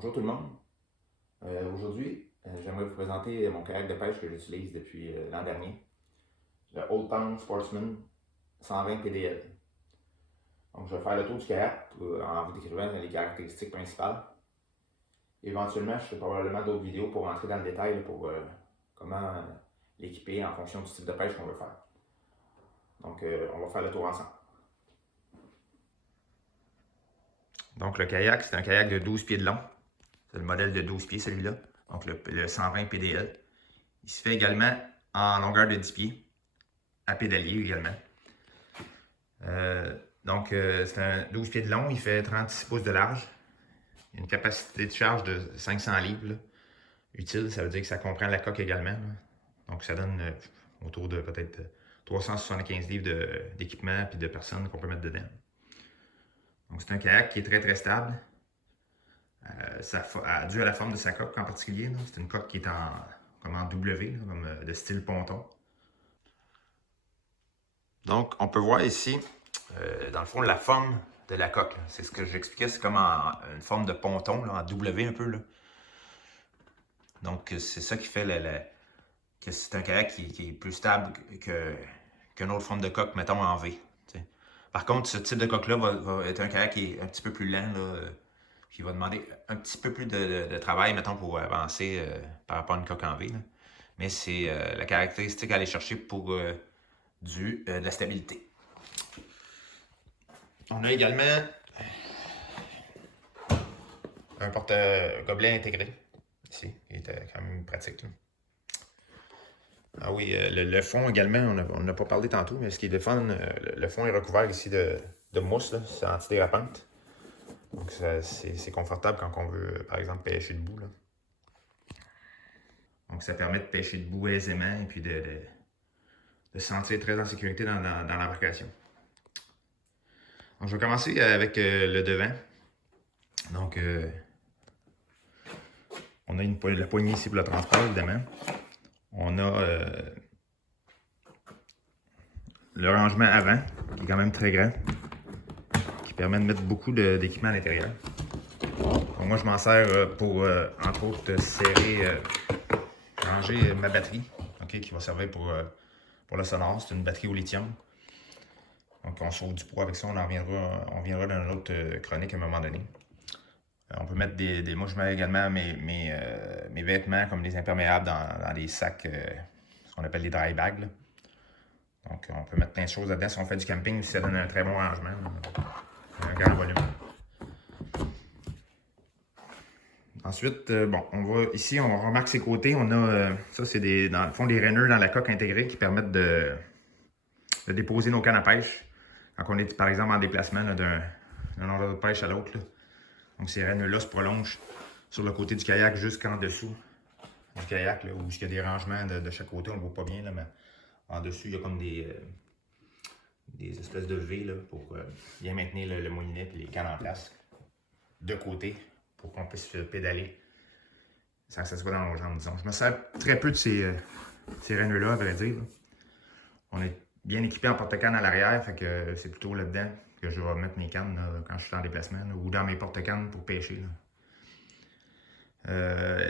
Bonjour tout le monde. Aujourd'hui, j'aimerais vous présenter mon kayak de pêche que j'utilise depuis l'an dernier, le Old Town Sportsman 120 PDL. Donc, je vais faire le tour du kayak en vous décrivant les caractéristiques principales. Éventuellement, je ferai probablement d'autres vidéos pour rentrer dans le détail pour comment l'équiper en fonction du type de pêche qu'on veut faire. Donc, on va faire le tour ensemble. Donc, le kayak, c'est un kayak de 12 pieds de long. C'est le modèle de 12 pieds, celui-là. Donc, le 120 PDL. Il se fait également en longueur de 10 pieds, à pédalier également. C'est un 12 pieds de long, il fait 36 pouces de large. Il a une capacité de charge de 500 livres. Là. Utile, ça veut dire que ça comprend la coque également. Là. Donc, ça donne autour de peut-être 375 livres d'équipement et de personnes qu'on peut mettre dedans. Donc, c'est un kayak qui est très très stable. Dû à la forme de sa coque en particulier. C'est une coque qui est en W, là, comme de style ponton. Donc, on peut voir ici, dans le fond, la forme de la coque. C'est ce que j'expliquais, c'est comme une forme de ponton, là, en W un peu. Là. Donc, c'est ça qui fait que c'est un kayak qui est plus stable qu'une autre forme de coque, mettons en V. T'sais. Par contre, ce type de coque-là va être un kayak qui est un petit peu plus lent, là, qui va demander un petit peu plus de travail, mettons, pour avancer par rapport à une coque en V. Là. Mais c'est la caractéristique à aller chercher pour de la stabilité. On a également un porte-gobelet intégré, ici, qui est quand même pratique. Là. Ah oui, le fond également, on n'a pas parlé tantôt, mais ce qui est le fun, le fond est recouvert ici de mousse, c'est antidérapante. Donc c'est confortable quand on veut, par exemple, pêcher debout. Là. Donc ça permet de pêcher debout aisément et puis de se sentir très en sécurité dans l'embarcation. Donc je vais commencer avec le devant. Donc on a la poignée ici pour le transport, évidemment. On a le rangement avant, qui est quand même très grand, qui permet de mettre beaucoup d'équipement à l'intérieur. Moi, je m'en sers pour, entre autres, ranger ma batterie, okay, qui va servir pour le sonore. C'est une batterie au lithium. Donc, on sauve du poids avec ça. On reviendra dans une autre chronique à un moment donné. On peut mettre moi, je mets également mes vêtements comme des imperméables dans des sacs, ce qu'on appelle des dry bags. Là. Donc, on peut mettre plein de choses là-dedans. Si on fait du camping, ça donne un très bon rangement. Un grand volume. Ensuite, ici, on remarque ses côtés. On a, ça, c'est dans le fond, des rainures dans la coque intégrée qui permettent de déposer nos cannes à pêche. Quand on est, par exemple, en déplacement d'un endroit de pêche à l'autre. Donc, ces rainures-là se prolongent sur le côté du kayak jusqu'en dessous du kayak, là, où il y a des rangements de chaque côté. On ne le voit pas bien, là, mais en dessus, il y a comme des espèces de V là, pour bien maintenir le moulinet et les cannes en place de côté pour qu'on puisse pédaler sans que ça soit dans nos jambes, disons. Je me sers très peu de ces rainures-là, à vrai dire. Là. On est bien équipé en porte-cannes à l'arrière, fait que c'est plutôt là-dedans que je vais mettre mes cannes là, quand je suis en déplacement là, ou dans mes porte-cannes pour pêcher.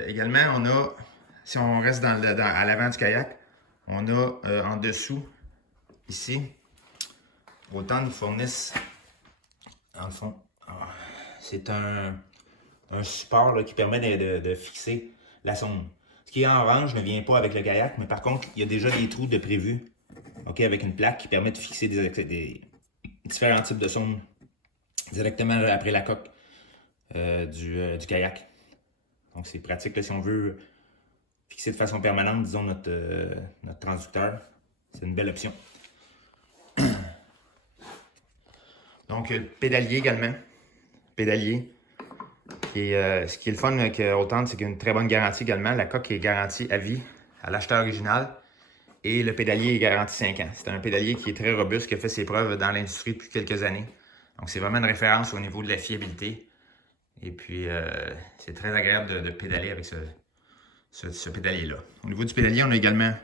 Également, on a, si on reste à l'avant du kayak, on a en dessous, ici, autant nous fournissent, en le fond, c'est un support là, qui permet de fixer la sonde. Ce qui est en orange ne vient pas avec le kayak, mais par contre, il y a déjà des trous de prévus, okay, avec une plaque qui permet de fixer des différents types de sondes directement après la coque du kayak. Donc c'est pratique là, si on veut fixer de façon permanente, disons, notre transducteur. C'est une belle option. Donc le pédalier également. Pédalier. Ce qui est le fun avec Old Town, c'est qu'il y a une très bonne garantie également. La coque est garantie à vie à l'acheteur original et le pédalier est garanti 5 ans. C'est un pédalier qui est très robuste, qui a fait ses preuves dans l'industrie depuis quelques années. Donc c'est vraiment une référence au niveau de la fiabilité. Et puis c'est très agréable de pédaler avec ce pédalier-là. Au niveau du pédalier, on a également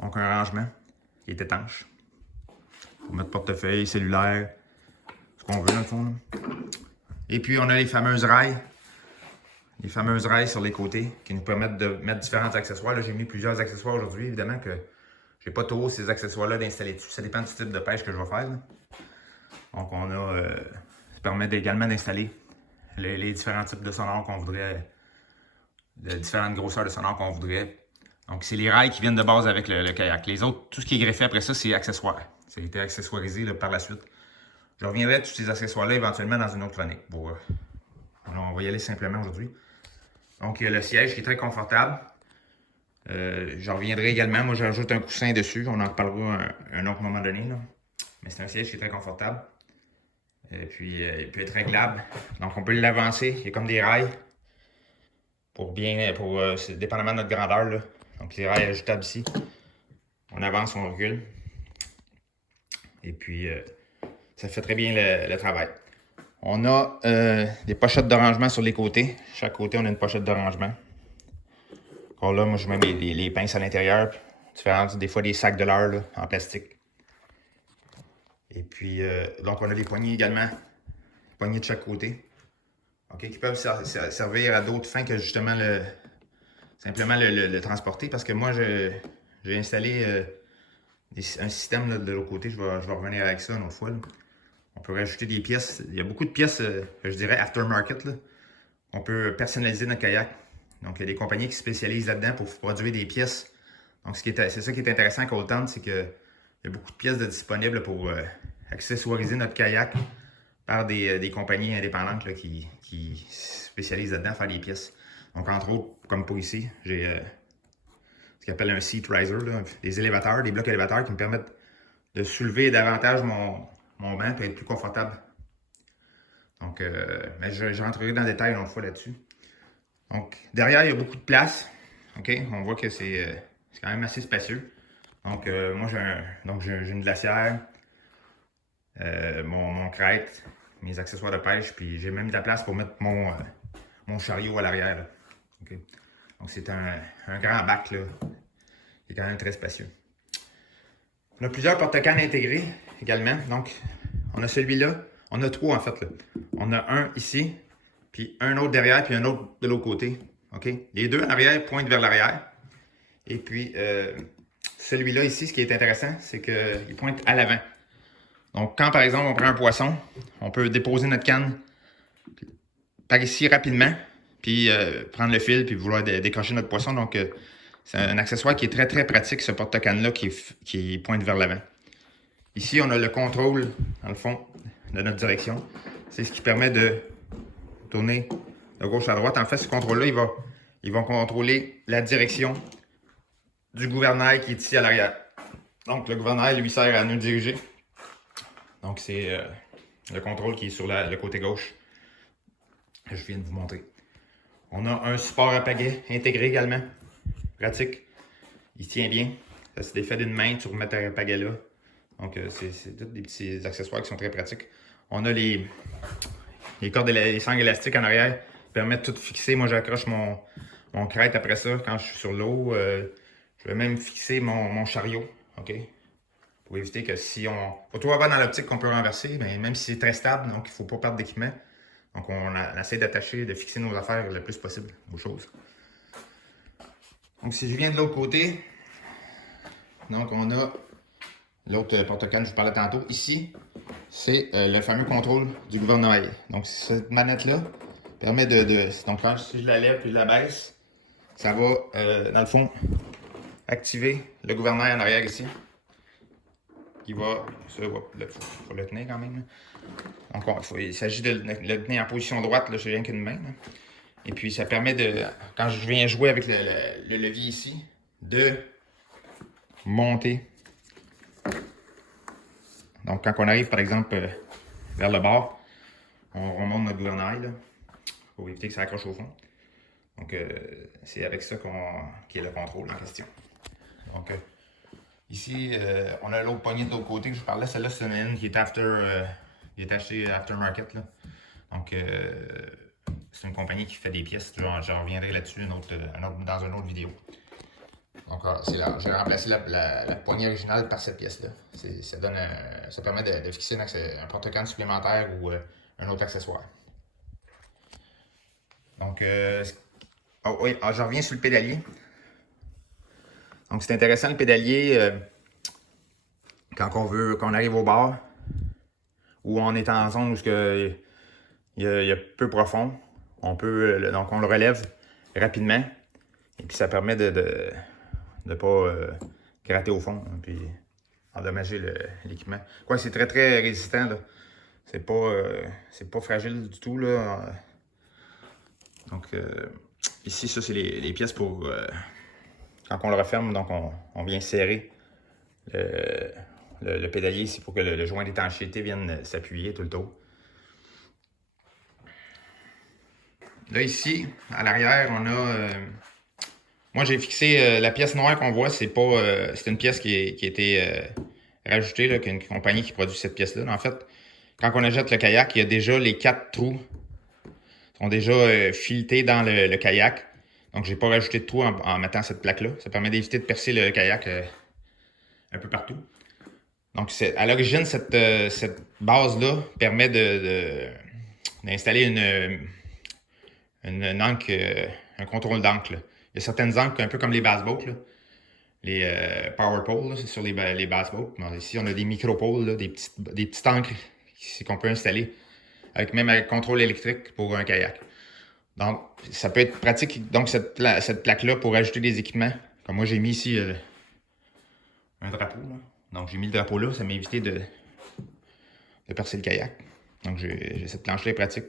donc, un rangement qui est étanche. Pour mettre portefeuille, cellulaire, ce qu'on veut dans le fond. Là. Et puis, on a les fameuses rails. Les fameuses rails sur les côtés qui nous permettent de mettre différents accessoires. Là, j'ai mis plusieurs accessoires aujourd'hui. Évidemment que j'ai pas trop ces accessoires-là d'installer dessus. Ça dépend du type de pêche que je vais faire. Là. Donc, on a... ça permet également d'installer les différents types de sonars qu'on voudrait, de différentes grosseurs de sonars qu'on voudrait. Donc, c'est les rails qui viennent de base avec le kayak. Les autres, tout ce qui est greffé après ça, c'est accessoires. Ça a été accessoirisé là, par la suite. Je reviendrai à tous ces accessoires-là éventuellement dans une autre chronique. Bon, on va y aller simplement aujourd'hui. Donc, il y a le siège qui est très confortable. J'en reviendrai également. Moi, j'ajoute un coussin dessus. On en reparlera un autre moment donné. Là. Mais c'est un siège qui est très confortable. Et puis, il peut être réglable. Donc, on peut l'avancer. Il y a comme des rails. Dépendamment de notre grandeur. Là. Donc, les rails ajustables ici. On avance, on recule. Et puis, ça fait très bien le travail. On a des pochettes de rangement sur les côtés. Chaque côté, on a une pochette de rangement. Encore là, moi, je mets les pinces à l'intérieur. Des fois, des sacs de leurre en plastique. Et puis, donc, on a des poignées également. Poignées de chaque côté. OK, qui peuvent servir à d'autres fins que justement simplement le transporter. Parce que moi, j'ai installé un système là, de l'autre côté. Je vais revenir avec ça une autre fois. Là. On peut rajouter des pièces. Il y a beaucoup de pièces, je dirais, aftermarket. Là. On peut personnaliser notre kayak. Donc, il y a des compagnies qui se spécialisent là-dedans pour produire des pièces. Donc, c'est ça qui est intéressant à Cold Towne, c'est qu'il y a beaucoup de pièces disponibles pour accessoiriser notre kayak par des compagnies indépendantes là, qui se spécialisent là-dedans à faire des pièces. Donc, entre autres, comme pour ici, j'ai ce qu'on appelle un seat riser, là, des élévateurs, des blocs élévateurs qui me permettent de soulever davantage mon banc pour être plus confortable. Donc, mais je rentrerai dans le détail une autre fois là-dessus. Donc, derrière, il y a beaucoup de place. OK? On voit que c'est quand même assez spacieux. Donc, moi, j'ai une glacière, mon crête, mes accessoires de pêche, puis j'ai même de la place pour mettre mon chariot à l'arrière. OK? Donc, c'est un grand bac, là, qui est quand même très spacieux. On a plusieurs porte-cannes intégrés également. Donc, on a celui-là. On a trois, en fait. Là. On a un ici, puis un autre derrière, puis un autre de l'autre côté. OK? Les deux en arrière pointent vers l'arrière. Et puis, celui-là ici, ce qui est intéressant, c'est qu'il pointe à l'avant. Donc, quand, par exemple, on prend un poisson, on peut déposer notre canne par ici rapidement, puis prendre le fil, puis vouloir décrocher notre poisson. Donc, c'est un accessoire qui est très, très pratique, ce porte-canne-là, qui pointe vers l'avant. Ici, on a le contrôle, dans le fond, de notre direction. C'est ce qui permet de tourner de gauche à droite. En fait, ce contrôle-là, il va contrôler la direction du gouvernail qui est ici à l'arrière. Donc, le gouvernail lui sert à nous diriger. Donc, c'est le contrôle qui est sur le côté gauche. Que je viens de vous montrer. On a un support à pagaie intégré également. Pratique. Il tient bien. Ça se défait d'une main, tu remets ta pagaie là. Donc, c'est tous des petits accessoires qui sont très pratiques. On a les cordes, les sangles élastiques en arrière qui permettent de tout fixer. Moi, j'accroche mon crête après ça quand je suis sur l'eau. Je vais même fixer mon chariot. OK? Pour éviter que si on... faut toujours avoir dans l'optique qu'on peut renverser, mais même si c'est très stable, donc il ne faut pas perdre d'équipement. Donc, on essaie d'attacher, de fixer nos affaires le plus possible aux choses. Donc, si je viens de l'autre côté, donc on a l'autre porte-canne que je vous parlais tantôt. Ici, c'est le fameux contrôle du gouvernail. Donc, cette manette-là permet donc, si je la lève puis je la baisse, ça va, dans le fond, activer le gouvernail en arrière ici. Qui va, faut le tenir quand même. Là. Donc, il s'agit de le tenir en position droite, là, j'ai rien qu'une main. Là. Et puis, ça permet de, quand je viens jouer avec le levier ici, de monter. Donc, quand on arrive, par exemple, vers le bord, on remonte notre gouvernail, là, pour éviter que ça accroche au fond. Donc, c'est avec ça qu'il y a le contrôle en question. Donc, ici, on a l'autre poignée de l'autre côté que je vous parlais. Celle-là, c'est une qui est achetée aftermarket. Là. Donc, c'est une compagnie qui fait des pièces. Je reviendrai là-dessus dans une autre vidéo. Donc, c'est là. J'ai remplacé la poignée originale par cette pièce-là. Ça permet de fixer un porte-canne supplémentaire ou un autre accessoire. Donc, oui, je reviens sur le pédalier. Donc, c'est intéressant le pédalier quand qu'on arrive au bord ou on est en zone où il y a peu profond. Donc, on le relève rapidement et puis ça permet de ne pas gratter au fond, hein, puis endommager l'équipement. Quoi, c'est très très résistant, là. C'est pas fragile du tout, là. Donc, ici, ça, c'est les pièces pour quand on le referme. Donc, on vient serrer le pédalier ici pour que le joint d'étanchéité vienne s'appuyer tout le tour. Là, ici, à l'arrière, on a... moi, j'ai fixé la pièce noire qu'on voit, c'est une pièce qui a été rajoutée, là, qu'une compagnie qui produit cette pièce-là. En fait, quand on achète le kayak, il y a déjà les 4 trous sont déjà filetés dans le kayak. Donc, j'ai pas rajouté de trous en mettant cette plaque-là. Ça permet d'éviter de percer le kayak un peu partout. Donc, à l'origine, cette base-là permet d'installer une ancre, un contrôle d'ancre. Il y a certaines ancres, un peu comme les bass boats, là. Les power poles, c'est sur les bass boats. Ici, on a des micro poles, des petites ancres qu'on peut installer, même avec contrôle électrique pour un kayak. Donc, ça peut être pratique, donc cette plaque-là, pour ajouter des équipements. Comme moi, j'ai mis ici un drapeau, là. Donc, j'ai mis le drapeau là, ça m'a évité de percer le kayak. Donc, j'ai cette planche-là pratique.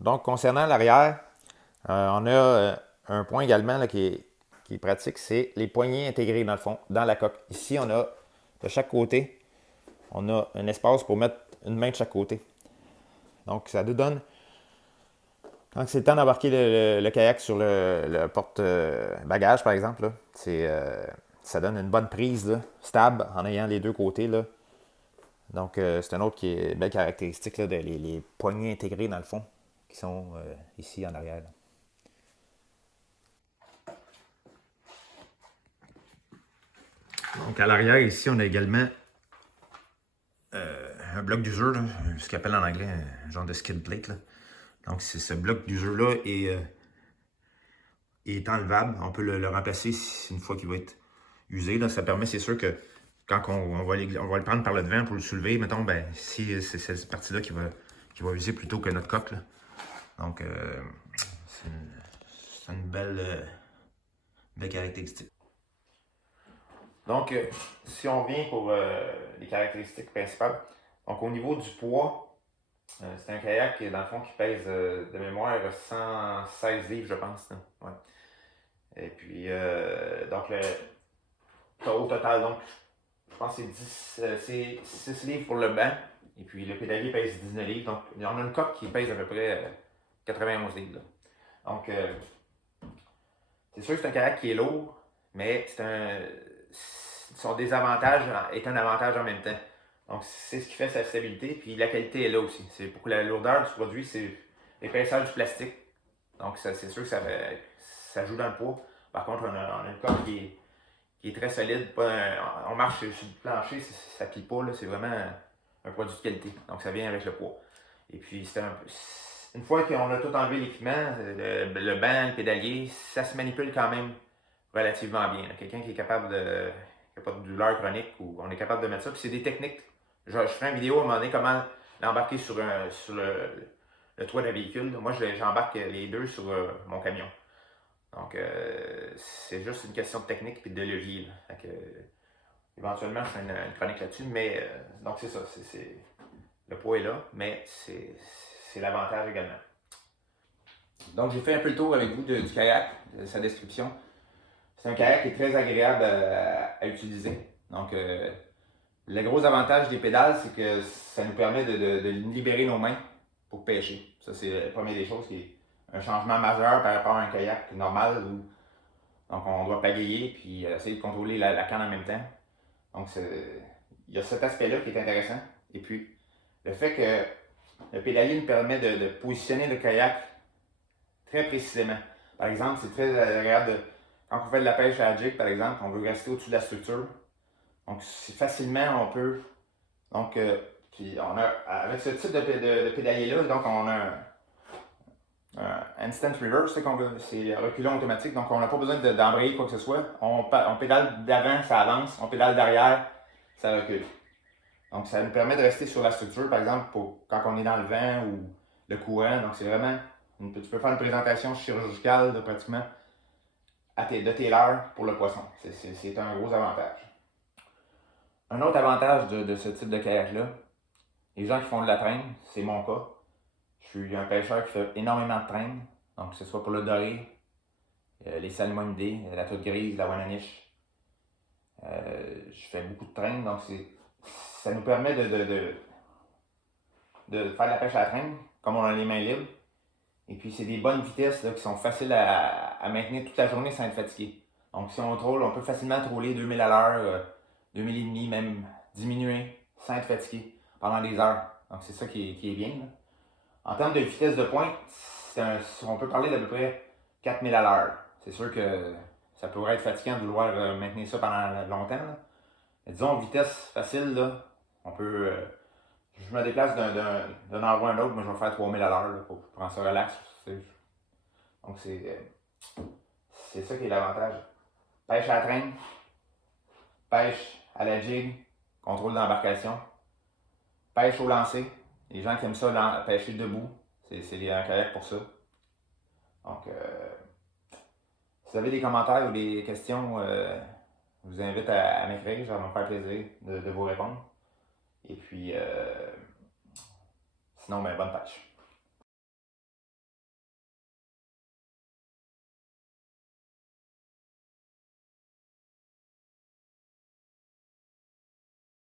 Donc, concernant l'arrière, on a un point également là, qui est pratique, c'est les poignées intégrées dans le fond, dans la coque. Ici, on a de chaque côté, on a un espace pour mettre une main de chaque côté. Donc, ça nous donne, quand c'est le temps d'embarquer le kayak sur le porte-bagages, par exemple, là, ça donne une bonne prise là, stable en ayant les deux côtés. Là. Donc, c'est un autre qui est belle caractéristique, là, les poignées intégrées dans le fond, qui sont ici en arrière. Là. Donc, à l'arrière, ici, on a également un bloc d'usure, ce qu'on appelle en anglais un genre de skid plate. Là. Donc, ce bloc d'usure-là est enlevable. On peut le remplacer une fois qu'il va être usé. Là. Ça permet, c'est sûr que quand on va le prendre par le devant pour le soulever, mettons, ben, si c'est cette partie-là qui va user plutôt que notre coque. Là. Donc, c'est une belle caractéristique. Donc, si on vient pour les caractéristiques principales, donc au niveau du poids, c'est un kayak dans le fond qui pèse de mémoire 116 livres, je pense. Ouais. Et puis, donc au total, donc, je pense que c'est 6 livres pour le banc. Et puis le pédalier pèse 19 livres. Donc, on a une coque qui pèse à peu près 91 livres. Là. Donc, c'est sûr que c'est un kayak qui est lourd, mais son désavantage est un avantage en même temps. Donc, c'est ce qui fait sa stabilité. Puis la qualité est là aussi. C'est pour la lourdeur du produit, c'est l'épaisseur du plastique. Donc, c'est sûr que ça joue dans le poids. Par contre, on a une coque qui est très solide. On marche sur le plancher, ça ne plie pas. C'est vraiment un produit de qualité. Donc, ça vient avec le poids. Et puis, une fois qu'on a tout enlevé l'équipement, le banc, le pédalier, ça se manipule quand même relativement bien. Quelqu'un qui est capable qui n'a pas de douleur chronique, ou on est capable de mettre ça. Puis c'est des techniques. Je ferai une vidéo à un moment donné comment l'embarquer sur le toit d'un véhicule. Moi, j'embarque les deux sur mon camion. Donc, c'est juste une question de technique et de levier. Éventuellement, je ferai une chronique là-dessus. Mais, donc, c'est ça. Le poids est là, mais c'est l'avantage également. Donc, j'ai fait un peu le tour avec vous du kayak, de sa description. C'est un kayak qui est très agréable à utiliser. Donc, le gros avantage des pédales, c'est que ça nous permet de libérer nos mains pour pêcher. Ça, c'est la première des choses qui est un changement majeur par rapport à un kayak normal où donc on doit pagayer puis essayer de contrôler la canne en même temps. Donc, il y a cet aspect-là qui est intéressant. Et puis, le fait que le pédalier nous permet de positionner le kayak très précisément. Par exemple, c'est très agréable quand on fait de la pêche à la jig, par exemple, on veut rester au-dessus de la structure. Donc, facilement, on peut Puis avec ce type de pédalier-là, donc on a un instant reverse, c'est reculant automatique, donc on n'a pas besoin d'embrayer quoi que ce soit. On pédale d'avant, ça avance, on pédale derrière, ça recule. Donc ça nous permet de rester sur la structure, par exemple, quand on est dans le vent ou le courant. Donc c'est vraiment, tu peux faire une présentation chirurgicale de pratiquement de tes leurres pour le poisson. C'est un gros avantage. Un autre avantage de ce type de kayak-là, les gens qui font de la traîne, c'est mon cas. Je suis un pêcheur qui fait énormément de traîne, donc que ce soit pour le doré, les salmonidés, la toute grise, la wananiche. Je fais beaucoup de traîne, donc ça nous permet de faire de la pêche à la traîne, comme on a les mains libres. Et puis c'est des bonnes vitesses là, qui sont faciles à maintenir toute la journée sans être fatigué. Donc si on troll, on peut facilement troller 2000 à l'heure, 2000 et demi, même diminuer sans être fatigué pendant des heures. Donc c'est ça qui est bien. Là. En termes de vitesse de pointe, on peut parler d'à peu près 4000 à l'heure. C'est sûr que ça pourrait être fatigant de vouloir maintenir ça pendant longtemps. Là. Mais disons, vitesse facile, là, on peut... je me déplace d'un endroit à un autre, mais je vais faire 3000 à l'heure pour prendre ça relax. Donc c'est ça qui est l'avantage. Pêche à la traîne, pêche à la jig, contrôle d'embarcation, pêche au lancer. Les gens qui aiment ça, pêcher debout, c'est un kayak pour ça. Donc, si vous avez des commentaires ou des questions, je vous invite à m'écrire, ça va me faire plaisir de vous répondre. Et puis, sinon, bonne pêche.